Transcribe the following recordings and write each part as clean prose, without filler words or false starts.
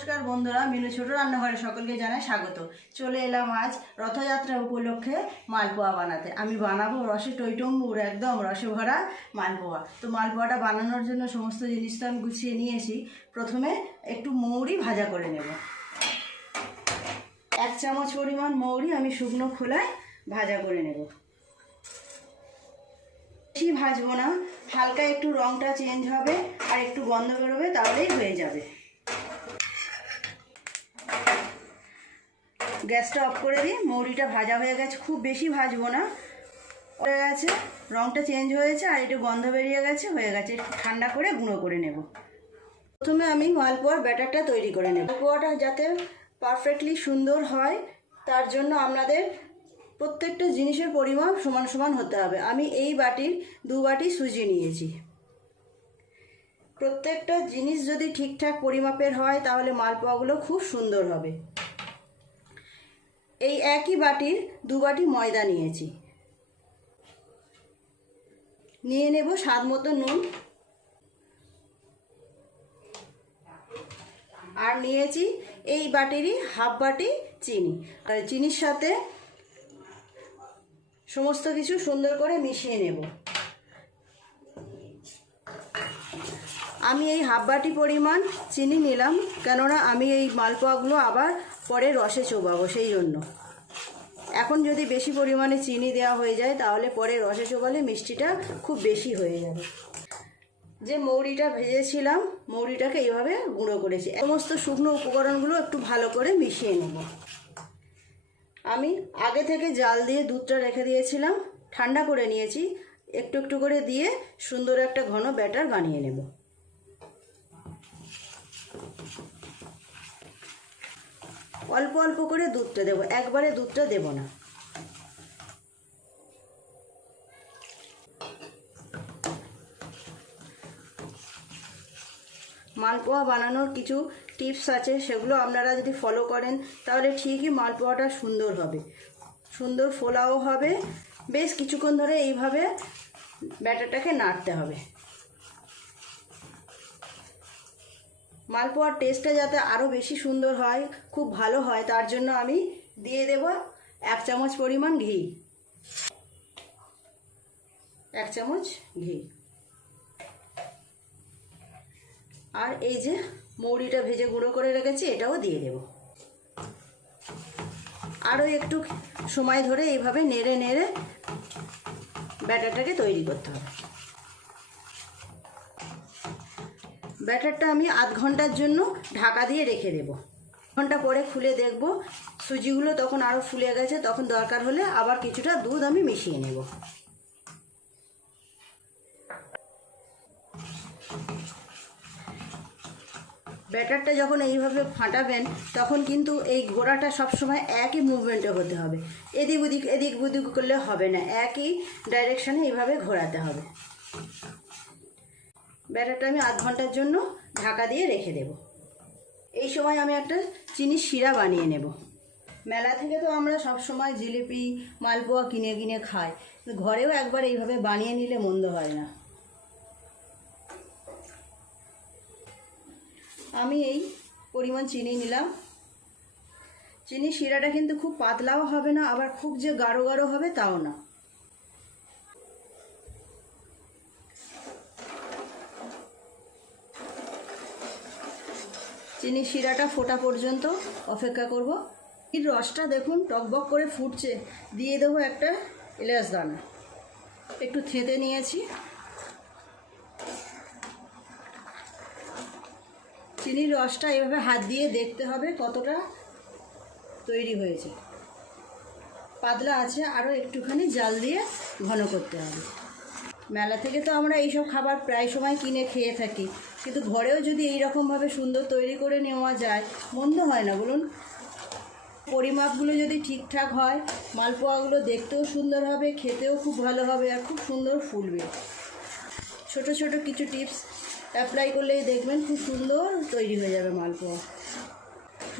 নমস্কার বন্ধুরা, মিনু ছোট রান্নাঘরে সকলকে জানাই স্বাগত। চলে এলাম আজ রথযাত্রা উপলক্ষে মালপোয়া বানাতে। আমি বানাবো রসে টইটম্বুর একদম রসে ভরা মালপোয়া। তো মালপোয়াটা বানানোর জন্য সমস্ত জিনিস তো আমি গুছিয়ে নিয়েছি। প্রথমে একটু মৌরি ভাজা করে নেব। 1 চামচ পরিমাণ মৌরি আমি শুকনো খোলায় ভাজা করে নেব। বেশি ভাজবো না, হালকা একটু রঙটা চেঞ্জ হবে আর একটু গন্ধ বেরোবে, তাহলেই হয়ে যাবে। গ্যাসটা অফ করে দিই। মৌরিটা ভাজা হয়ে গেছে, খুব বেশি ভাজবো না। হয়ে গেছে, রঙটা চেঞ্জ হয়েছে আর একটু গন্ধ বেরিয়ে গেছে, হয়ে গেছে। একটু ঠান্ডা করে গুঁড়ো করে নেব। প্রথমে আমি মালপোয়ার ব্যাটারটা তৈরি করে নেব। মালপোয়াটা যাতে পারফেক্টলি সুন্দর হয় তার জন্য আপনাদের প্রত্যেকটা জিনিসের পরিমাপ সমান সমান হতে হবে। আমি এই বাটির 2 বাটি সুজি নিয়েছি। প্রত্যেকটা জিনিস যদি ঠিকঠাক পরিমাপের হয় তাহলে মালপোয়াগুলো খুব সুন্দর হবে। এই একই বাটির 2 বাটি ময়দা নিয়েছি। নিয়ে নেব স্বাদ মতো নুন, আর নিয়েছি এই বাটিরই হাফ বাটি চিনি। আর চিনির সাথে সমস্ত কিছু সুন্দর করে মিশিয়ে নেব। আমি এই হাফ বাটি পরিমাণ চিনি নিলাম, কেননা আমি এই মালপোয়াগুলো আবার পরে রসে চোবাবো, সেই জন্য। এখন যদি বেশি পরিমাণে চিনি দেওয়া হয়ে যায় তাহলে পরে রসে চোবালে মিষ্টিটা খুব বেশি হয়ে যাবে। যে মৌরিটা ভেজেছিলাম, মৌরিটাকে এইভাবে গুঁড়ো করেছি। সমস্ত শুকনো উপকরণগুলো একটু ভালো করে মিশিয়ে নেব। আমি আগে থেকে জাল দিয়ে দুধটা রেখে দিয়েছিলাম, ঠান্ডা করে নিয়েছি। একটু একটু করে দিয়ে সুন্দর একটা ঘন ব্যাটার বানিয়ে নেব। অল্প অল্প করে দুধটা দেবো, একবারে দুধটা দেব না। মালপোয়া বানানোর কিছু টিপস আছে, সেগুলো আপনারা যদি ফলো করেন তাহলে ঠিকই মালপোয়াটা সুন্দর হবে, সুন্দর ফোলাও হবে। বেশ কিছুক্ষণ ধরে এইভাবে ব্যাটারটাকে নাড়তে হবে। মালপোয়ার টেস্টটা যাতে আরও বেশি সুন্দর হয়, খুব ভালো হয়, তার জন্য আমি দিয়ে দেব 1 চামচ পরিমাণ ঘি। 1 চামচ ঘি। আর এই যে মৌরিটা ভেজে গুঁড়ো করে রেখেছি, এটাও দিয়ে দেব। আরও একটু সময় ধরে এইভাবে নেড়ে নেড়ে ব্যাটারটাকে তৈরি করতে হবে। ব্যাটারটা আমি আধ ঘন্টার জন্য ঢাকা দিয়ে রেখে দেব। ঘন্টা পরে খুলে দেখব সুজিগুলো তখন আরও ফুলে গেছে, তখন দরকার হলে আবার কিছুটা দুধ আমি মিশিয়ে নেব। ব্যাটারটা যখন এইভাবে ফাটাবেন তখন কিন্তু এই ঘোড়াটা সবসময় একই মুভমেন্টে হতে হবে। এদিক ওদিক করলে হবে না, একই ডাইরেকশানে এইভাবে ঘোরাতে হবে। ব্যাটারটা আমি আধ ঘন্টার জন্য ঢাকা দিয়ে রেখে দেব। এই সময় আমি একটা চিনির শিরা বানিয়ে নেব। মেলা থেকে তো আমরা সব সময় জিলিপি মালপোয়া কিনে কিনে খাই, ঘরেও একবার এইভাবে বানিয়ে নিলে মন্দ হয় না। আমি এই পরিমাণ চিনি নিলাম। চিনির শিরাটা কিন্তু খুব পাতলাও হবে না, আবার খুব যে গাঢ় গাঢ় হবে তাও না। চিনির শিরাটা ফোটা পর্যন্ত অপেক্ষা করব। এর রসটা দেখুন টকবক করে ফুটছে। দিয়ে দেবো একটা এলাচ দানা, একটু থেঁতে নিয়েছি। চিনির রসটা এভাবে হাত দিয়ে দেখতে হবে কতটা তৈরি হয়েছে। পাতলা আছে, আরও একটুখানি জাল দিয়ে ঘন করতে হবে। মেলা থেকে তো আমরা এইসব খাবার প্রায় সময় কিনে খেয়ে থাকি, কিন্তু ঘরেও যদি এইরকমভাবে সুন্দর তৈরি করে নেওয়া যায়, মন্দ হয় না বলুন। পরিমাপগুলো যদি ঠিকঠাক হয়, মালপোয়াগুলো দেখতেও সুন্দর হবে, খেতেও খুব ভালো হবে, আর খুব সুন্দর ফুলবে। ছোট ছোট কিছু টিপস অ্যাপ্লাই করলেই দেখবেন খুব সুন্দর তৈরি হয়ে যাবে মালপোয়া।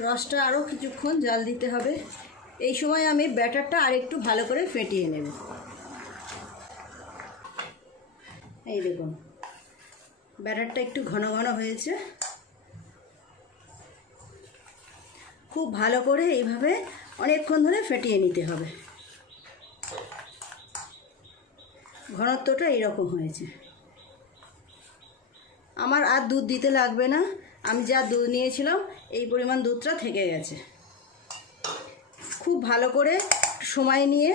রসটা আরও কিছুক্ষণ জাল দিতে হবে। এই সময় আমি ব্যাটারটা আরেকটু ভালো করে ফেটিয়ে নেব। এই দেখুন ব্যাটারটা একটু ঘন ঘন হয়েছে। খুব ভালো করে এইভাবে অনেকক্ষণ ধরে ফেটিয়ে নিতে হবে। ঘনত্বটা এইরকম হয়েছে। আমার আর দুধ দিতে লাগবে না, আমি যা দুধ নিয়েছিলাম এই পরিমাণ দুধটা থেকে গেছে। খুব ভালো করে সময় নিয়ে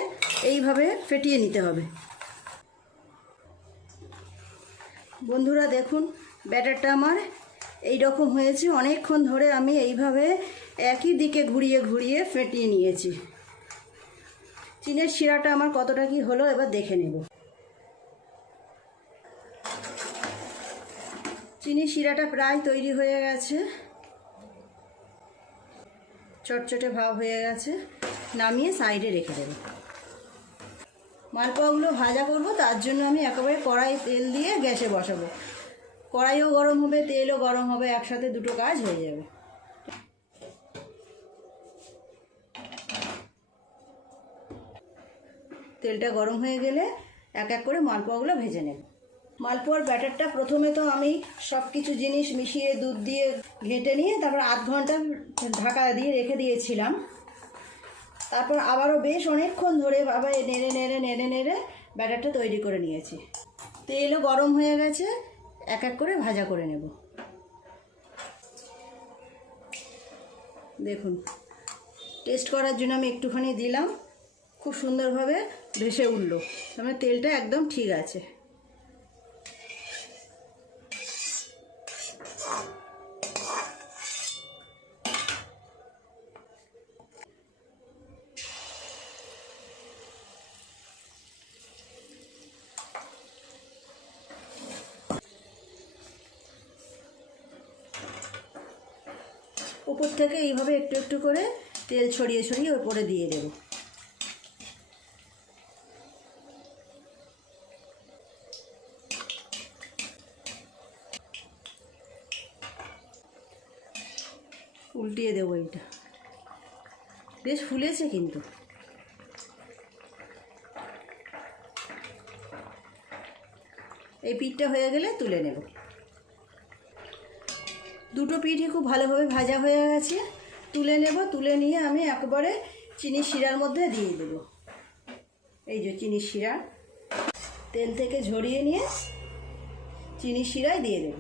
এইভাবে ফেটিয়ে নিতে হবে। বন্ধুরা দেখুন, ব্যাটারটা আমার এই রকম হয়েছে। অনেকক্ষণ ধরে আমি এইভাবে একই দিকে ঘুরিয়ে ঘুরিয়ে ফেটিয়ে নিয়েছি। চিনির শিরাটা আমার কতটা কি হলো এবার দেখে নেব। চিনির শিরাটা প্রায় তৈরি হয়ে গেছে, চটচটে ভাব হয়ে গেছে। নামিয়ে সাইডে রেখে দেব। মালপোয়াগুলো ভাজা করব, তার জন্য আমি একেবারে কড়াই তেল দিয়ে গ্যাসে বসাবো। কড়াইও গরম হবে, তেলও গরম হবে, একসাথে দুটো কাজ হয়ে যাবে। তেলটা গরম হয়ে গেলে এক এক করে মালপোয়াগুলো ভেজে নেব। মালপোয়ার ব্যাটারটা প্রথমে তো আমি সব কিছু জিনিস মিশিয়ে দুধ দিয়ে ঘেঁটে নিয়ে তারপর আধ ঘন্টা ঢাকা দিয়ে রেখে দিয়েছিলাম। তারপর আবারও বেশ অনেকক্ষণ ধরে আবার নেড়ে নেড়ে নেড়ে নেড়ে ব্যাটারটা তৈরি করে নিয়েছি। তেলও গরম হয়ে গেছে, এক এক করে ভাজা করে নেব। দেখুন, টেস্ট করার জন্য আমি একটুখানি দিলাম, খুব সুন্দরভাবে ভেসে উঠল। মানে তেলটা একদম ঠিক আছে। উপর থেকে এইভাবে একটু একটু করে তেল ছড়িয়ে ছড়িয়ে ওপরে দিয়ে দেব। উল্টিয়ে দেবো। এইটা বেশ ফুলেছে কিন্তু। এই পিঠটা হয়ে গেলে তুলে নেব। দুটো পিঠই খুব ভালোভাবে ভাজা হয়ে গেছে, তুলে নেব। তুলে নিয়ে আমি একবারে চিনির শিরার মধ্যে দিয়ে দেব। এই যে চিনির শিরা, তেল থেকে ঝরিয়ে নিয়ে চিনির শিরায় দিয়ে দেব।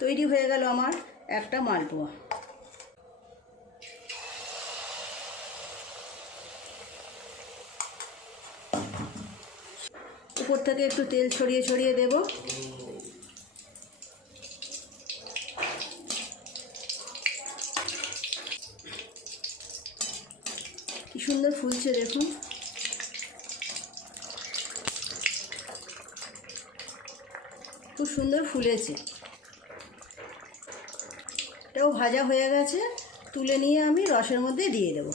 তৈরি হয়ে গেল আমার একটা মালপোয়া। উপর থেকে একটু তেল ছড়িয়ে ছড়িয়ে দেব। কি সুন্দর ফুলছে দেখুন। খুব সুন্দর ফুলেছে। এটাও ভাজা হয়ে গেছে, তুলে নিয়ে আমি রসের মধ্যে দিয়ে দেব।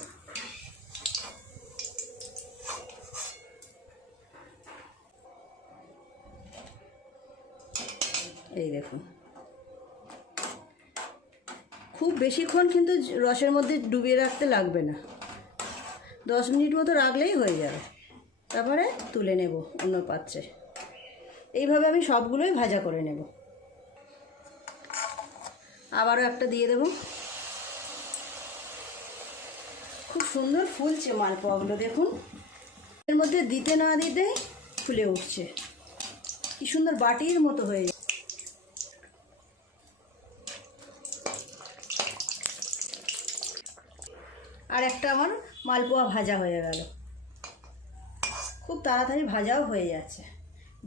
এই দেখুন, খুব বেশিক্ষণ কিন্তু রসের মধ্যে ডুবিয়ে রাখতে লাগবে না, 10 মিনিট মতো রাখলেই হয়ে যাবে। তারপরে তুলে নেব অন্য পাত্রে। এইভাবে আমি সবগুলোই ভাজা করে নেব। আবারও একটা দিয়ে দেব। খুব সুন্দর ফুলছে মালপোয়াগুলো দেখুন। এর মধ্যে দিতে না দিতেই ফুলে উঠছে, কি সুন্দর বাটির মতো হয়ে যায়। আর একটা আমার মালপোয়া ভাজা হয়ে গেল। খুব তাড়াতাড়ি ভাজাও হয়ে যাচ্ছে।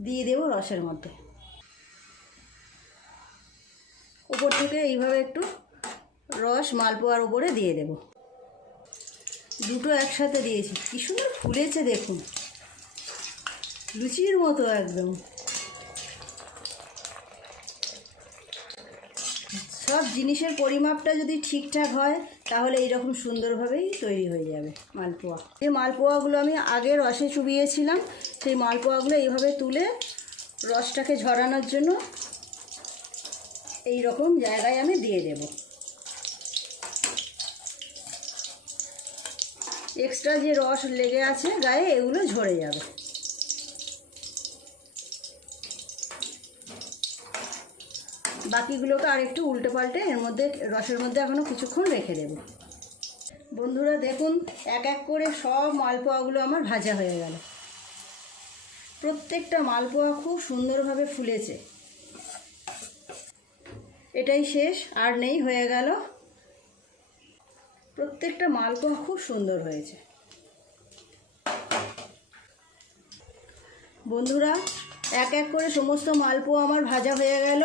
দিয়ে দেব রসের মধ্যে। উপর থেকে এইভাবে একটু রস মালপোয়ার উপরে দিয়ে দেব। দুটো একসাথে দিয়েছি, কি সুন্দর ফুলেছে দেখুন, লুচির মতো একদম। সব জিনিসের পরিমাপটা যদি ঠিকঠাক হয় তাহলে এইরকম সুন্দরভাবেই তৈরি হয়ে যাবে মালপোয়া। যে মালপোয়াগুলো আমি আগে রসে চুবিয়েছিলাম, সেই মালপোয়াগুলো এইভাবে তুলে রসটাকে ঝরানোর জন্য এই রকম জায়গায় আমি দিয়ে দেব। এক্সট্রা যে রস লেগে আছে গায়ে, এগুলো ঝরে যাবে। বাকিগুলোকে আর একটু উল্টে পাল্টে এর মধ্যে রসের মধ্যে এখনও কিছুক্ষণ রেখে দেব। বন্ধুরা দেখুন, এক এক করে সব মালপোয়াগুলো আমার ভাজা হয়ে গেল। প্রত্যেকটা মালপোয়া খুব সুন্দরভাবে ফুলেছে। এটাই শেষ, আর নেই, হয়ে গেল। প্রত্যেকটা মালপোয়া খুব সুন্দর হয়েছে। বন্ধুরা, এক এক করে সমস্ত মালপোয়া আমার ভাজা হয়ে গেল।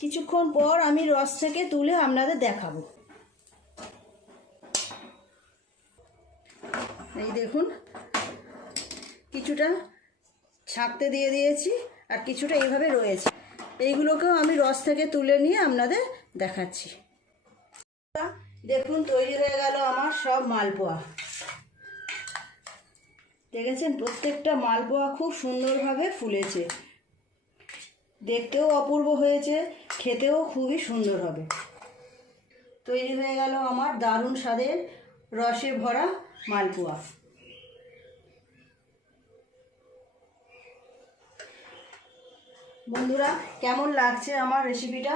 কিছুক্ষণ পর আমি রস থেকে তুলে আপনাদের দেখাবো। এই দেখুন, কিছুটা ছাঁকতে দিয়ে দিয়েছি আর কিছুটা এইভাবে রয়েছে। এইগুলোকেও আমি রস থেকে তুলে নিয়ে আপনাদের দেখাচ্ছি। দেখুন, তৈরি হয়ে গেল আমার সব মালপোয়া। দেখেছেন, প্রত্যেকটা মালপোয়া খুব সুন্দরভাবে ফুলেছে, দেখতেও অপূর্ব হয়েছে, খেতেও খুবই সুন্দর হবে। তৈরি হয়ে গেল আমার দারুণ স্বাদের রসে ভরা মালপোয়া। বন্ধুরা, কেমন লাগছে আমার রেসিপিটা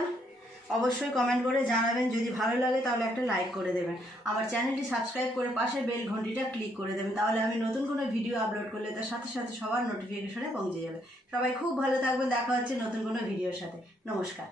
অবশ্যই কমেন্ট করে জানাবেন। যদি ভালো লাগে তাহলে একটা লাইক করে দেবেন। আমার চ্যানেলটি সাবস্ক্রাইব করে পাশে বেল ঘন্টিটা ক্লিক করে দেবেন, তাহলে আমি নতুন কোনো ভিডিও আপলোড করলে তার সাথে সাথে সবার নোটিফিকেশনে পৌঁছে যাবে। সবাই খুব ভালো থাকবেন, দেখা হচ্ছে নতুন কোনো ভিডিওর সাথে। নমস্কার।